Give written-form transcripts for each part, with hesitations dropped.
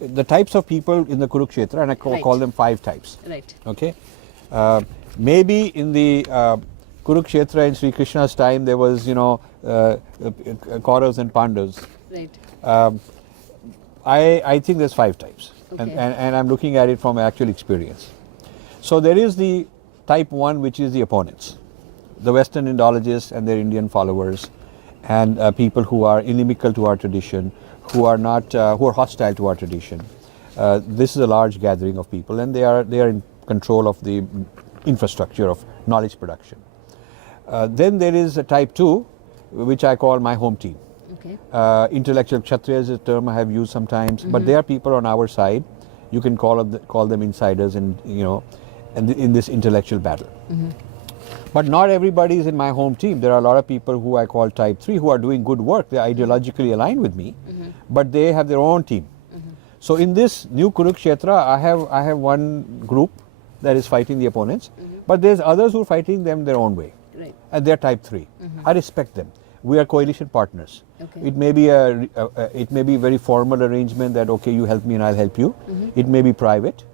the types of people in the Kurukshetra, and I call them 5 types. Right. Okay. Maybe in the Kurukshetra in Sri Krishna's time there was, Kauravas and Pandavas. Right. I think there's 5 types, Okay. and I'm looking at it from actual experience. So there is the type 1, which is the opponents, the Western Indologists and their Indian followers, and people who are inimical to our tradition, who are not, who are hostile to our tradition. This is a large gathering of people, and they are in control of the infrastructure of knowledge production. Then there is a type 2, which I call my home team. Okay. Intellectual Kshatriya is a term I have used sometimes, but they are people on our side. You can call them insiders, and in this intellectual battle. But not everybody is in my home team. There are a lot of people who I call type 3 who are doing good work. They are ideologically aligned with me, but they have their own team. So in this new Kurukshetra, I have one group that is fighting the opponents, but there's others who are fighting them their own way. Right. And they're type 3. I respect them. We are coalition partners. Okay. It may be a very formal arrangement that, okay, you help me and I'll help you. It may be private.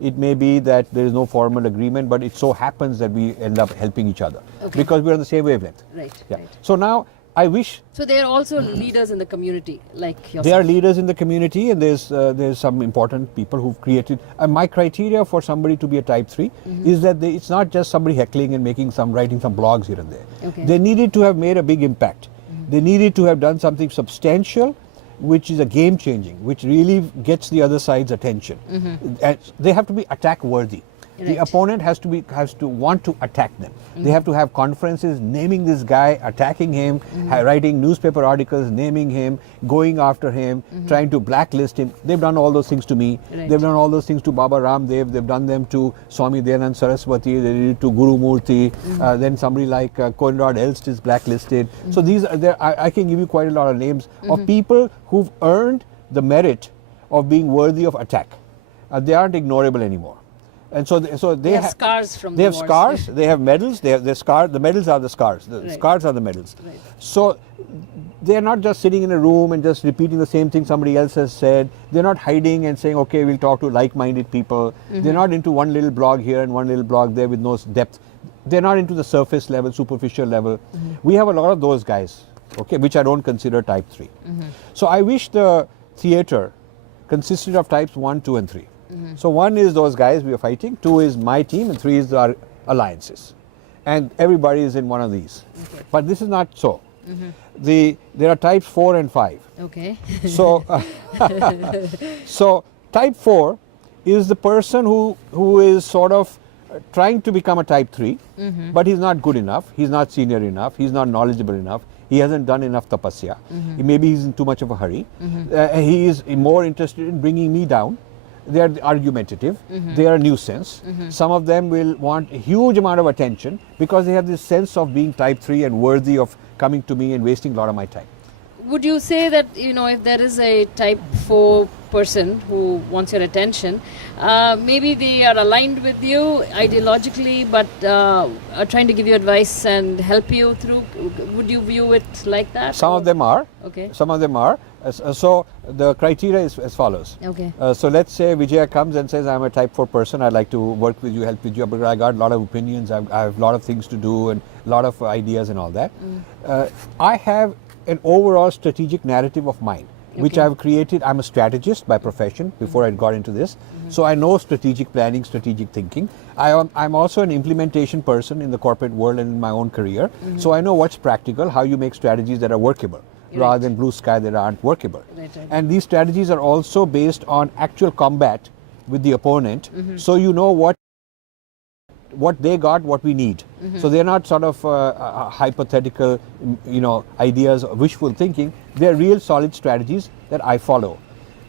It may be that there is no formal agreement, but it so happens that we end up helping each other because we're on the same wavelength. Right. Yeah. Right. So now I wish. So they are also leaders in the community, like yourself. They are leaders in the community, and there's some important people who've created. My criteria for somebody to be a type 3 is that it's not just somebody heckling and writing some blogs here and there. Okay. They needed to have made a big impact. They needed to have done something substantial, which is a game changing, which really gets the other side's attention. And they have to be attack worthy. Right. The opponent has to want to attack them. They have to have conferences naming this guy, attacking him, writing newspaper articles naming him, going after him, trying to blacklist him. They've done all those things to me. Right. They've done all those things to Baba Ramdev. They've done them to Swami Dayanand Saraswati. They did it to Guru Murti. Then somebody like Conrad Elst is blacklisted. So these are I can give you quite a lot of names of people who've earned the merit of being worthy of attack. They aren't ignorable anymore. And so they have scars from they the have wars. scars, they have medals, they have their scars. The medals are the scars, the scars are the medals. Right. So they are not just sitting in a room and just repeating the same thing somebody else has said. They're not hiding and saying, okay, we'll talk to like-minded people. They're not into one little blog here and one little blog there with no depth. They're not into the surface level, superficial level. We have a lot of those guys, okay, which I don't consider type 3. So I wish the theater consisted of types 1, 2 and 3. So 1 is those guys we are fighting, 2 is my team, and 3 is our alliances. And everybody is in one of these. Okay. But this is not so. There are types 4 and 5. Okay. So, so type 4 is the person who is sort of trying to become a type 3, but he's not good enough, he's not senior enough, he's not knowledgeable enough, he hasn't done enough tapasya, maybe he's in too much of a hurry, he is more interested in bringing me down. They are argumentative, they are a nuisance. Some of them will want a huge amount of attention because they have this sense of being type 3 and worthy of coming to me and wasting a lot of my time. Would you say that, if there is a type 4 person who wants your attention, maybe they are aligned with you ideologically but are trying to give you advice and help you through? Would you view it like that? Some of them are. Okay. Some of them are. So the criteria is as follows. Okay. So let's say Vijaya comes and says, I'm a type 4 person, I'd like to work with you, help with you, but I got a lot of opinions, I have a lot of things to do and a lot of ideas and all that. I have an overall strategic narrative of mine, which I've created. I'm a strategist by profession before I got into this. So I know strategic planning, strategic thinking. I'm also an implementation person in the corporate world and in my own career. So I know what's practical, how you make strategies that are workable. Rather than blue sky that aren't workable. Right. And these strategies are also based on actual combat with the opponent, so you know what they got, what we need. So they're not sort of hypothetical, ideas or wishful thinking. They're real solid strategies that I follow.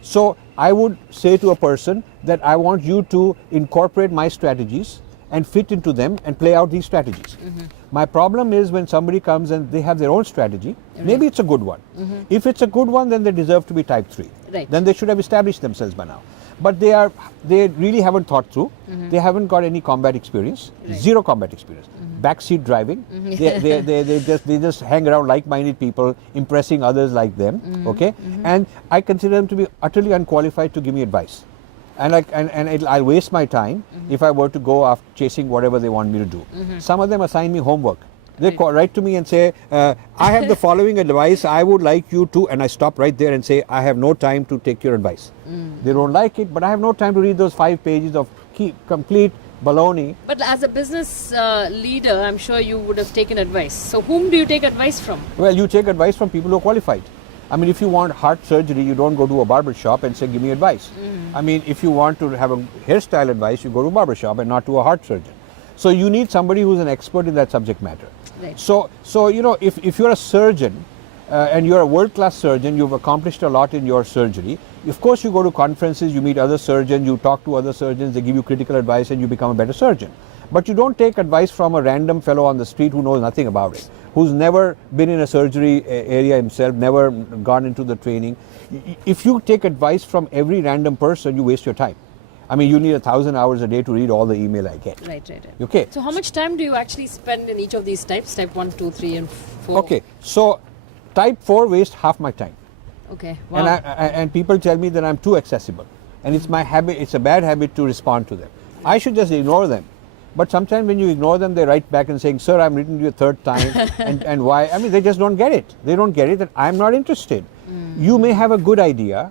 So I would say to a person that I want you to incorporate my strategies and fit into them and play out these strategies. My problem is when somebody comes and they have their own strategy, maybe it's a good one. If it's a good one, then they deserve to be type 3. Right. Then they should have established themselves by now. but they really haven't thought through. They haven't got any combat experience, zero combat experience. Backseat driving. They just hang around like-minded people, impressing others like them. Okay, and I consider them to be utterly unqualified to give me advice. And I'll waste my time if I were to go after chasing whatever they want me to do. Some of them assign me homework. They write to me and say, I have the following advice, I would like you to, and I stop right there and say, I have no time to take your advice. They don't like it, but I have no time to read those 5 pages of complete baloney. But as a business leader, I'm sure you would have taken advice. So whom do you take advice from? Well, you take advice from people who are qualified. I mean, if you want heart surgery, you don't go to a barber shop and say, give me advice. I mean, if you want to have a hairstyle advice, you go to a barber shop and not to a heart surgeon. So you need somebody who's an expert in that subject matter. Right. So you know, if you're a surgeon and you're a world-class surgeon, you've accomplished a lot in your surgery. Of course, you go to conferences, you meet other surgeons, you talk to other surgeons, they give you critical advice and you become a better surgeon. But you don't take advice from a random fellow on the street who knows nothing about it, who's never been in a surgery area himself, never gone into the training. If you take advice from every random person, you waste your time. I mean, you need 1,000 hours a day to read all the email I get. Right. Okay. So how much time do you actually spend in each of these types? Type 1, 2, 3 and 4? Okay. So type 4 wastes half my time. Okay. Wow. And people tell me that I'm too accessible. And it's my habit, it's a bad habit to respond to them. I should just ignore them. But sometimes when you ignore them, they write back and saying, sir, I'm written to you a 3rd time. and why? I mean, they just don't get it. They don't get it that I'm not interested. You may have a good idea.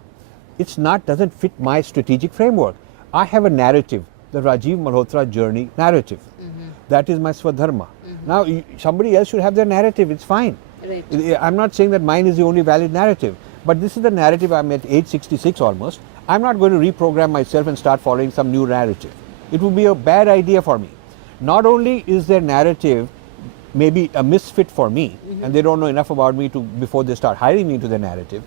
Doesn't fit my strategic framework. I have a narrative, the Rajiv Malhotra journey narrative. That is my Swadharma. Now, somebody else should have their narrative. It's fine. Right. I'm not saying that mine is the only valid narrative. But this is the narrative. I'm at age 66 almost. I'm not going to reprogram myself and start following some new narrative. It would be a bad idea for me. Not only is their narrative maybe a misfit for me, and they don't know enough about me before they start hiring me into their narrative,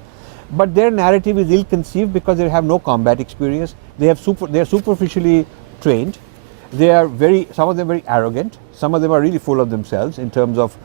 but their narrative is ill-conceived because they have no combat experience. They are superficially trained. Some of them very arrogant. Some of them are really full of themselves in terms of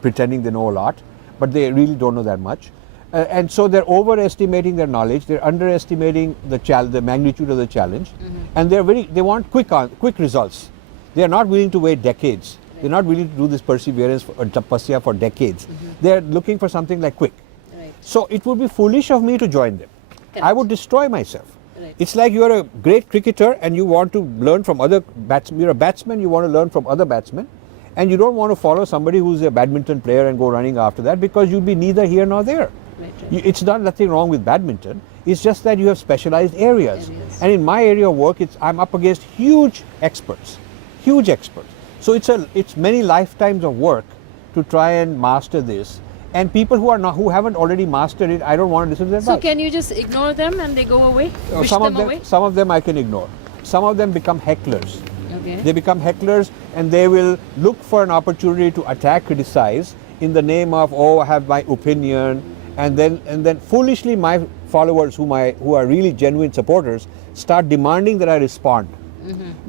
pretending they know a lot, but they really don't know that much. And so they're overestimating their knowledge. They're underestimating the magnitude of the challenge, and they want quick results. They are not willing to wait decades. They're not willing to do this perseverance or tapasya for decades. They're looking for something like quick. Right. So it would be foolish of me to join them. Correct. I would destroy myself. Right. It's like you're a great cricketer and you want to learn from other batsmen. You're a batsman, you want to learn from other batsmen, and you don't want to follow somebody who's a badminton player and go running after that, because you'll be neither here nor there. Right. It's nothing wrong with badminton. It's just that you have specialized areas. And in my area of work, I'm up against huge experts. So it's many lifetimes of work to try and master this. And people who haven't already mastered it, I don't want to listen to their advice. So can you just ignore them and they go away? Wish them away? Some of them I can ignore. Some of them become hecklers. Okay. They become hecklers and they will look for an opportunity to attack, criticize in the name of, I have my opinion. And then foolishly my followers who are really genuine supporters start demanding that I respond.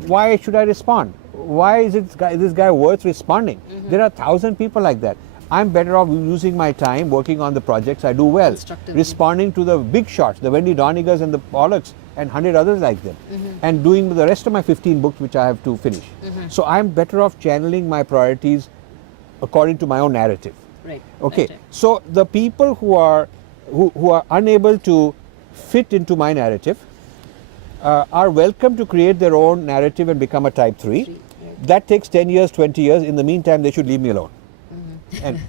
Why should I respond? Why is this guy worth responding? There are 1,000 people like that. I'm better off using my time working on the projects I do well, responding to the big shots, the Wendy Donigas and the Pollocks and 100 others like them, and doing the rest of my 15 books which I have to finish. So I'm better off channeling my priorities according to my own narrative. Right. Okay. Right. So the people who are unable to fit into my narrative are welcome to create their own narrative and become a type 3. Right. That takes 10 years, 20 years. In the meantime, they should leave me alone. And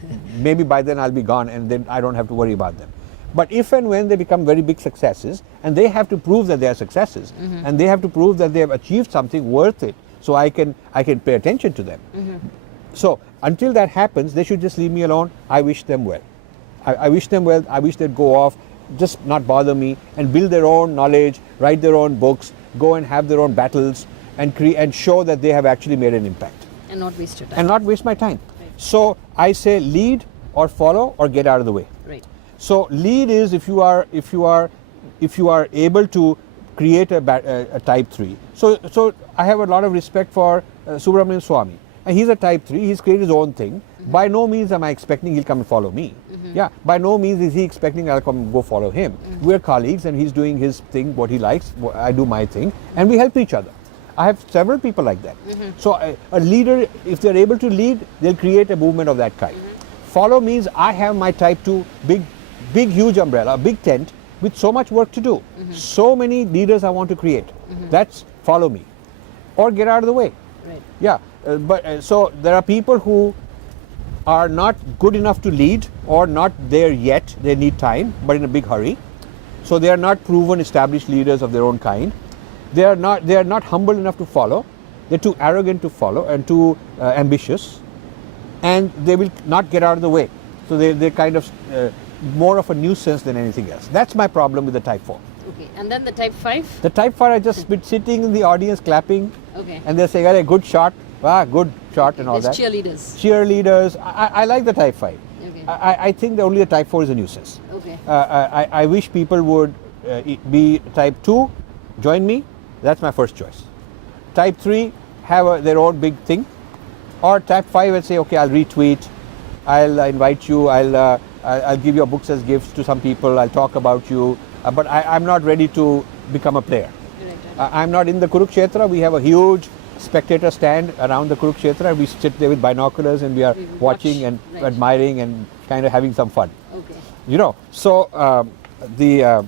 maybe by then I'll be gone and then I don't have to worry about them. But if and when they become very big successes, and they have to prove that they are successes, and they have to prove that they have achieved something worth it, so I can pay attention to them. So until that happens, they should just leave me alone. I wish them well. I wish them well. I wish they'd go off, just not bother me, and build their own knowledge, write their own books, go and have their own battles, and show that they have actually made an impact. And not waste your time. And not waste my time. Right. So I say lead or follow or get out of the way. Right. So lead is if you are able to create a type 3. So I have a lot of respect for Subramanian Swami. And he's a type 3, he's created his own thing. By no means am I expecting he'll come and follow me. Yeah, by no means is he expecting I'll come and go follow him. We're colleagues and he's doing his thing, what he likes, I do my thing, and we help each other. I have several people like that. So a leader, if they're able to lead, they'll create a movement of that kind. Follow means I have my type 2 big huge umbrella, big tent with so much work to do. So many leaders I want to create. That's follow me. Or get out of the way. Right. Yeah, so there are people who are not good enough to lead or not there yet. They need time, but in a big hurry. So they are not proven established leaders of their own kind. They are not humble enough to follow. They're too arrogant to follow and too ambitious, and they will not get out of the way. So they're kind of more of a nuisance than anything else. That's my problem with the type 4. Okay, and then the type 5? The type 4 are just sitting in the audience clapping, Okay. and they're saying, "Hey, good shot, good shot," and all There's that. cheerleaders. Cheerleaders. I like the type 5. Okay. I think that only the type 4 is a nuisance. Okay. I wish people would be type 2, join me. That's my first choice. Type 3, have their own big thing. Or type 5 and say, okay, I'll retweet, I'll invite you, I'll give your books as gifts to some people, I'll talk about you, but I'm not ready to become a player. Right. I'm not in the Kurukshetra. We have a huge spectator stand around the Kurukshetra, and we sit there with binoculars and we are We watch, watching and right. admiring and kind of having some fun. Okay. You know, so the